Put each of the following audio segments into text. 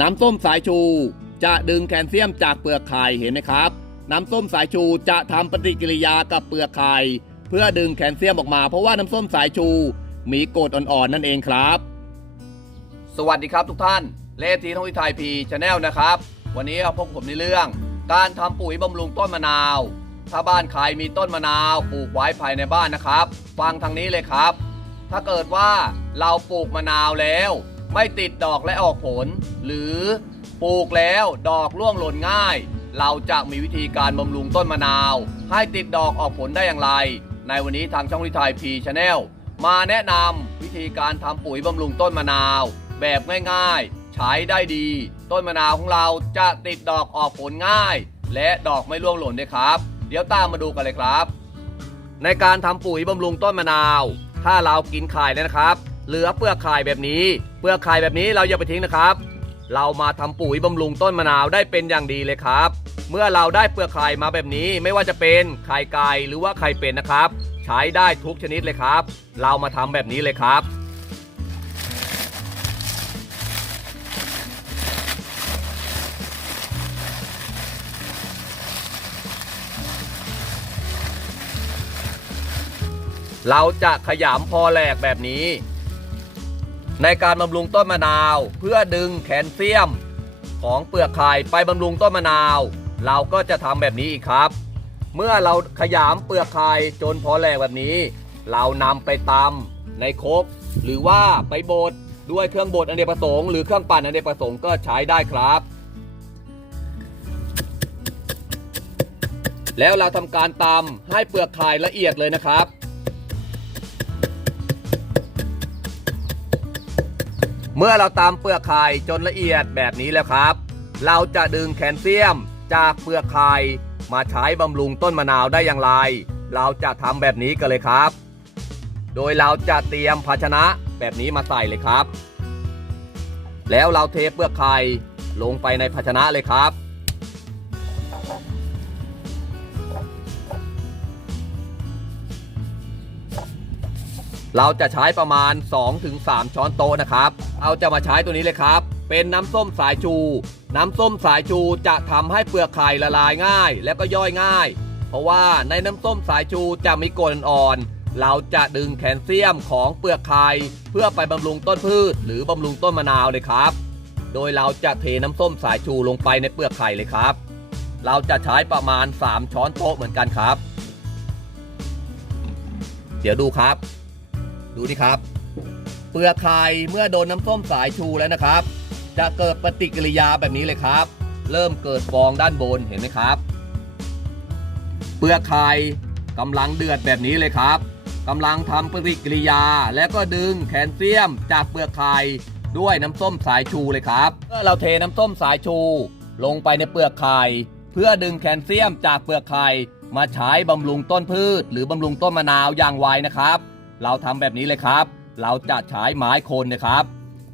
น้ำส้มสายชู จะดึงแคลเซียมจากเปลือกไข่เห็นไหมครับ น้ำส้มสายชูจะทำปฏิกิริยากับเปลือกไข่เพื่อดึงแคลเซียมออกมา เพราะว่าน้ำส้มสายชูมีกรดอ่อนๆนั่นเองครับ สวัสดีครับทุกท่าน เลทีท่องทิไทยพีชาแนลนะครับ วันนี้พบผมในเรื่อง การทำปุ๋ยบำรุงต้นมะนาว ถ้าบ้านใครมีต้นมะนาวปลูกไว้ภายในบ้านนะครับ ฟังทางนี้เลยครับ ถ้าเกิดว่าเราปลูกมะนาวแล้ว ไม่ติดดอกและออกผล หรือปลูกแล้วดอกร่วงหล่นง่าย เราจะมีวิธีการบำรุงต้นมะนาว ให้ติดดอกออกผลได้อย่างไร ในวันนี้ทางช่องทิไทยพีชาแนลมาแนะนำวิธีการทำปุ๋ยบำรุงต้นมะนาว แบบง่ายๆ ใช้ได้ดี ต้นมะนาวของเราจะติดดอกออกผลง่าย และดอกไม่ร่วงหล่นด้วยครับ เดี๋ยวตามมาดูกันเลยครับ ในการทำปุ๋ยบำรุงต้นมะนาว ถ้าเรากินไข่แล้วนะครับ เหลือเปลือกไข่แบบนี้ เปลือกไข่แบบนี้เราอย่าไปทิ้งนะครับ เรามาทำปุ๋ยบำรุงต้นมะนาวได้เป็นอย่างดีเลยครับ เมื่อเราได้เปลือกไข่มาแบบนี้ ไม่ว่าจะเป็นไข่ไก่หรือว่าไข่เป็ดนะครับ ใช้ได้ทุกชนิดเลยครับ เรามาทำแบบนี้เลยครับเราจะขยำพอแหลกแบบนี้ ในการบำรุงต้นมะนาว เพื่อดึงแคลเซียม ของเปลือกไข่ไปบำรุงต้นมะนาว เราก็จะทำแบบนี้อีกครับ เมื่อเราขยำเปลือกไข่จนพอแหลกแบบนี้ เรานำไปตำในครกหรือว่าไปบดด้วยเครื่องบดอเนกประสงค์หรือเครื่องปั่นอเนกประสงค์ก็ใช้ได้ครับ แล้วเราทำการตำให้เปลือกไข่ละเอียดเลยนะครับ เมื่อเราตำเปลือกไข่จนละเอียดแบบนี้แล้วครับ เราจะดึงแคลเซียมจากเปลือกไข่มาใช้บำรุงต้นมะนาวได้อย่างไร เราจะทำแบบนี้กันเลยครับ โดยเราจะเตรียมภาชนะแบบนี้มาใส่เลยครับ แล้วเราเทเปลือกไข่ลงไปในภาชนะเลยครับ เราจะใช้ประมาณ 2-3 ช้อนโต๊ะนะครับ เอาจะมาใช้ตัวนี้เลยครับ เป็นน้ำส้มสายชู น้ำส้มสายชูจะทำให้เปลือกไข่ละลายง่าย และก็ย่อยง่าย เพราะว่าในน้ำส้มสายชูจะมีกรดอ่อนเราจะดึงแคลเซียมของเปลือกไข่เพื่อไปบำรุงต้นพืช หรือบำรุงต้นมะนาวเลยครับ โดยเราจะเทน้ำส้มสายชูลงไปในเปลือกไข่เลยครับ เราจะใช้ประมาณ 3 ช้อนโต๊ะเหมือนกันครับ เดี๋ยวดูครับ ดูนี่ครับ ลือกไข่เมื่อโดนน้ำส้มสายชูแล้วนะครับ จะเกิดปฏิกิริยาแบบนี้เลยครับ เริ่มเกิดฟองด้านบนเห็นไหมครับเปลือกไข่กำลังเดือดแบบนี้เลยครับกำลังทำปฏิกิริยา และก็ดึงแคลเซียมจากเปลือกไข่ด้วยน้ำส้มสายชูเลยครับเมื่อเราเทน้ำส้มสายชู ลงไปในเปลือกไข่เพื่อดึงแคลเซียมจากเปลือกไข่มาใช้บำรุงต้นพืช หรือบำรุงต้นมะนาวอย่างไวนะครับ เราทำแบบนี้เลยครับ เราจะใช้ไม้โคนนะครับ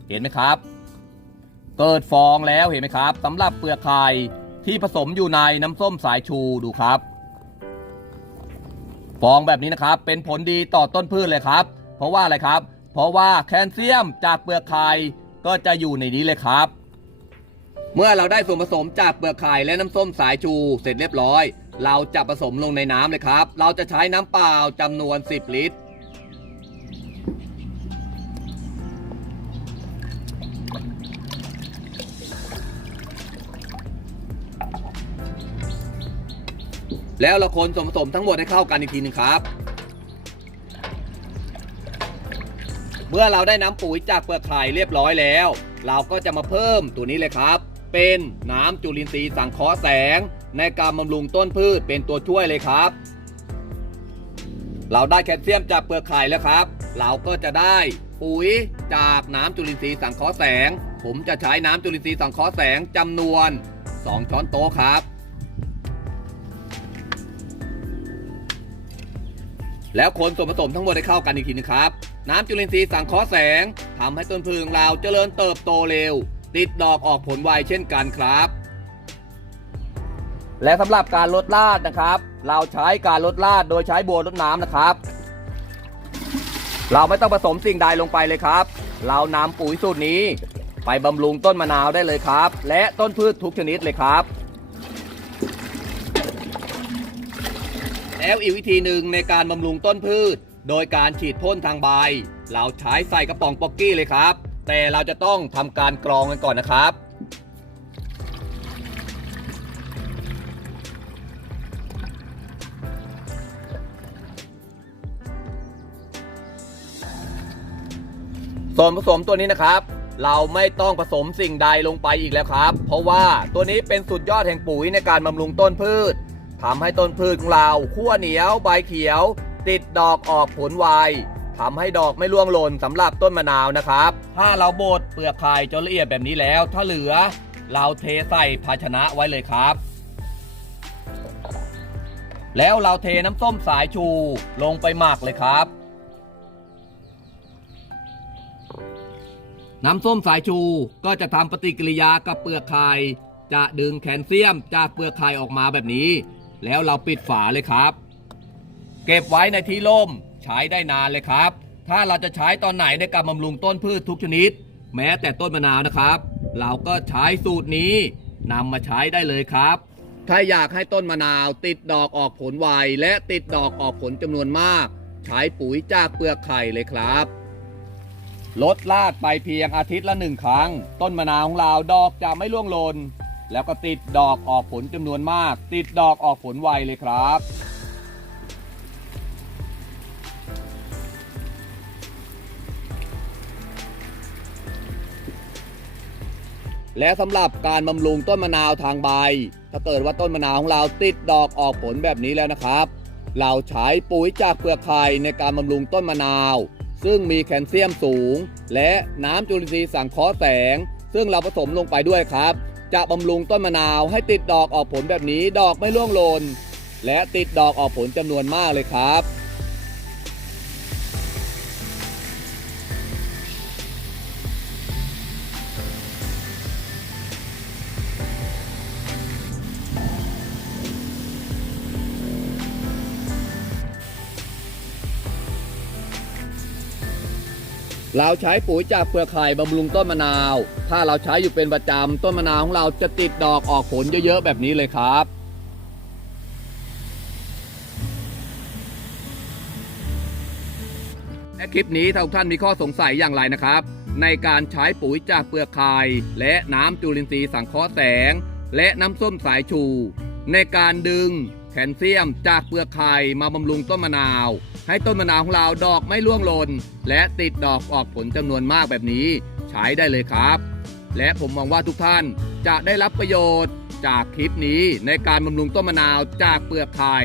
เห็นไหมครับ เกิดฟองแล้วเห็นไหมครับสำหรับเปลือกไข่ที่ผสมอยู่ในน้ำส้มสายชูดูครับ ฟองแบบนี้นะครับ เป็นผลดีต่อต้นพืชเลยครับ เพราะว่าอะไรครับ เพราะว่าแคลเซียมจากเปลือกไข่ก็จะอยู่ในนี้เลยครับ เมื่อเราได้ส่วนผสมจากเปลือกไข่และน้ำส้มสายชูเสร็จเรียบร้อย เราจะผสมลงในน้ำเลยครับ เราจะใช้น้ำเปล่าจำนวน 10 ลิตร แล้วเราคนส่วนผสมทั้งหมดให้เข้ากันอีกทีหนึงครับ เมื่อเราได้น้ำปุ๋ยจากเปลือกไข่เรียบร้อยแล้ว เราก็จะมาเพิ่มตัวนี้เลยครับ เป็นน้ำจุลินทรีย์สังเคราะห์แสง ในการบำรุงต้นพืชเป็นตัวช่วยเลยครับ เราได้แคลเซียมจากเปลือกไข่แล้วครับ เราก็จะได้ปุ๋ยจากน้ำจุลินทรีย์สังเคราะห์แสง ผมจะใช้น้ำจุลินทรีย์สังเคราะห์แสงจำนวน 2 ช้อนโต๊ะครับ แล้วคนส่วนผสมทั้งหมดให้เข้ากันอีกทีนึงครับ น้ำจุลินทรีย์สังเคราะห์แสงทำให้ต้นพืชของเราเจริญเติบโตเร็ว ติดดอกออกผลไวเช่นกันครับ และสำหรับการลดลาดนะครับ เราใช้การลดลาดโดยใช้บัวลดน้ำนะครับ เราไม่ต้องผสมสิ่งใดลงไปเลยครับ เรานำปุ๋ยสูตรนี้ ไปบำรุงต้นมะนาวได้เลยครับ และต้นพืชทุกชนิดเลยครับ แล้วอีกวิธีหนึ่งในการบำรุงต้นพืช โดยการฉีดพ่นทางใบ เราใช้ใส่กระป๋องป๊อกกี้เลยครับ แต่เราจะต้องทำการกรองกันก่อนนะครับ ส่วนผสมตัวนี้นะครับ เราไม่ต้องผสมสิ่งใดลงไปอีกแล้วครับ เพราะว่าตัวนี้เป็นสุดยอดแห่งปุ๋ยในการบำรุงต้นพืช ทำให้ต้นพืชของเราขั้วเหนียวใบเขียว ติดดอกออกผลไวทำให้ดอกไม่ร่วงหล่นสำหรับต้นมะนาวนะครับ ถ้าเราบดเปลือกไข่จนละเอียดแบบนี้แล้ว ถ้าเหลือ เราเทใส่ภาชนะไว้เลยครับ แล้วเราเทน้ำส้มสายชูลงไปหมักเลยครับ น้ำส้มสายชูก็จะทำปฏิกิริยากับเปลือกไข่จะดึงแคลเซียมจากเปลือกไข่ออกมาแบบนี้ แล้วเราปิดฝาเลยครับ เก็บไว้ในที่ร่มใช้ได้นานเลยครับ ถ้าเราจะใช้ตอนไหนในการบำรุงต้นพืชทุกชนิด แม้แต่ต้นมะนาวนะครับ เราก็ใช้สูตรนี้นำมาใช้ได้เลยครับ ถ้าอยากให้ต้นมะนาวติดดอกออกผลไวและติดดอกออกผลจำนวนมาก ใช้ปุ๋ยจากเปลือกไข่เลยครับลดลาดไปเพียงอาทิตย์ละหนึ่งครั้ง ต้นมะนาวของเราดอกจะไม่ร่วงหล่น แล้วก็ติดดอกออกผลจำนวนมาก ติดดอกออกผลไวเลยครับ และสำหรับการบำรุงต้นมะนาวทางใบ ถ้าเกิดว่าต้นมะนาวของเราติดดอกออกผลแบบนี้แล้วนะครับ เราใช้ปุ๋ยจากเปลือกไข่ในการบำรุงต้นมะนาว ซึ่งมีแคลเซียมสูง และน้ำจุลินทรีย์สังเคราะห์แสง ซึ่งเราผสมลงไปด้วยครับ จะบำรุงต้นมะนาวให้ติดดอกออกผลแบบนี้ดอกไม่ร่วงหล่นและติดดอกออกผลจำนวนมากเลยครับ เราใช้ปุ๋ยจากเปลือกไข่บำรุงต้นมะนาว ถ้าเราใช้อยู่เป็นประจำต้นมะนาวของเราจะติดดอกออกผลเยอะๆแบบนี้เลยครับและคลิปนี้ถ้าทุกท่านมีข้อสงสัยอย่างไรนะครับ ในการใช้ปุ๋ยจากเปลือกไข่และน้ำจุลินทรีย์สังเคราะห์แสง และน้ำส้มสายชู ในการดึงแคลเซียมจากเปลือกไข่มาบำรุงต้นมะนาว ให้ต้นมะนาวของเราดอกไม่ร่วงหล่นและติดดอกออกผลจำนวนมากแบบนี้ ใช้ได้เลยครับ และผมมองว่าทุกท่านจะได้รับประโยชน์จากคลิปนี้ในการบำรุงต้นมะนาวจากเปลือกไข่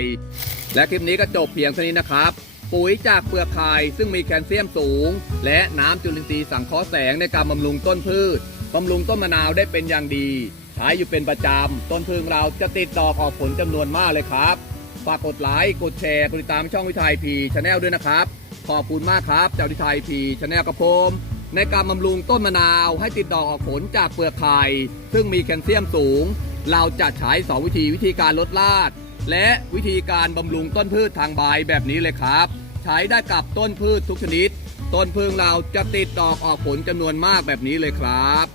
และคลิปนี้ก็จบเพียงเท่านี้นะครับ ปุ๋ยจากเปลือกไข่ซึ่งมีแคลเซียมสูง และน้ำจุลินทรีย์สังเคราะห์แสงในการบำรุงต้นพืชบำรุงต้นมะนาวได้เป็นอย่างดี ใช้อยู่เป็นประจำต้นพึ่งเราจะติดดอกออกผลจำนวนมากเลยครับ ฝากกดไลค์กดแชร์กดติดตามช่องวิทัยพีชาแนลด้วยนะครับ ขอบคุณมากครับเจ้าวิทัยพีชาแนลกับผมในการบำรุงต้นมะนาวให้ติดดอกออกผลจากเปลือกไข่ซึ่งมีแคลเซียมสูง เราจะใช้2วิธีวิธีการลดลาดและวิธีการบำรุงต้นพืชทางใบแบบนี้เลยครับ ใช้ได้กับต้นพืชทุกชนิด ต้นพึ่งเราจะติดดอกออกผลจำนวนมากแบบนี้เลยครับ